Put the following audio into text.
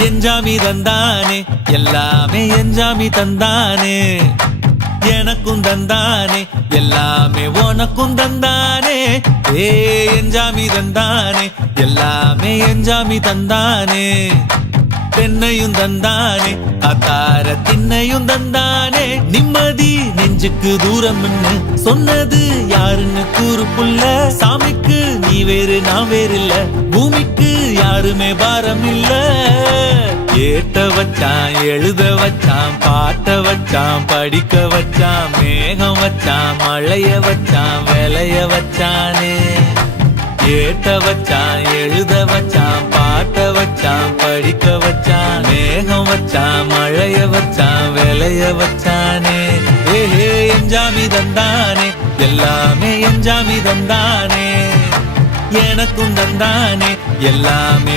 எஞ்சாமி தந்தானே எல்லாமே எஞ்சாமி தந்தானே எனக்கும் தந்தானே எல்லாமே உனக்கும் தந்தானே ஏ எஞ்சாமி தந்தானே எல்லாமே எஞ்சாமி தந்தானே பெண்ணையும் தந்தானே காத்தார திண்ணையும் தந்தானே நிம்மதி நெஞ்சுக்கு தூரம்னு சொன்னது யாருன்னு கூறு புள்ள சாமிக்கு நீ வேறு நான் வேறு இல்ல பூமிக்கு யாருமே பாரம் இல்ல ஏட்ட வச்சான் எழுத வச்சான் பாட்ட வச்சான் படிக்க வச்சான் மேகம் வச்சான் மழைய வச்சான் விளைய வச்சானே ஏட்ட வச்சான் எழுத வச்சான் பாட்ட வச்சான் படிக்க வச்சான் மேகம் வச்சான் மழைய வச்சான் விளைய வச்சானே ஏஹே எஞ்சாமி தந்தானே எல்லாமே எஞ்சாமி தந்தானே எனக்கும் தந்தானே எல்லாமே